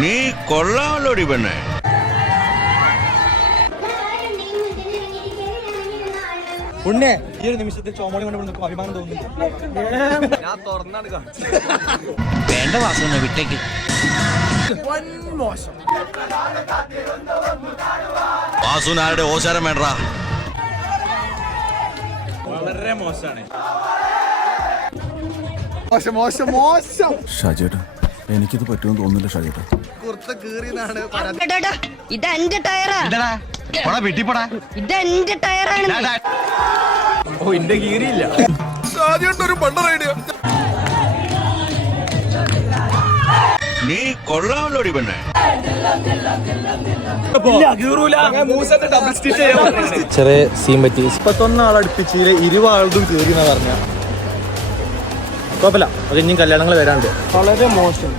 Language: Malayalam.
നീ കൊള്ളാമല്ലോടി പെണ്ണെ. ഉണ്ണേ ഈ ഒരു നിമിഷത്തിൽ ചോമോണി കൊണ്ട് നിൽക്കും അഭിമാനം തോന്നുന്നു. ഞാൻ തുറന്നാണ് കാണിച്ചത്. വേണ്ട വാസന വിട്ടേക്ക്. വാസുനാരുടെ ഓശാരം വേണ്ടാ. വളരെ മോശമാണ്. ഷാജേട്ടാ എനിക്കിത് പറ്റുമെന്ന് തോന്നുന്നില്ല ഷാജേട്ടാ. ഇതെന്റെ ടയറാ. ഇതെന്റെ ടയറാണ്. ഓ ഇന്റെ കീറിയില്ല. നീ കൊള്ളാമല്ലോടി പെണ്ണെ. ചെറിയ സീൻ പറ്റി. 21 ആളടുപ്പിച്ച് 20 ആളും കീറി എന്നാ പറഞ്ഞ കുഴപ്പമില്ല. അത് ഇനിയും കല്യാണങ്ങൾ വരാണ്ട്. വളരെ മോശം.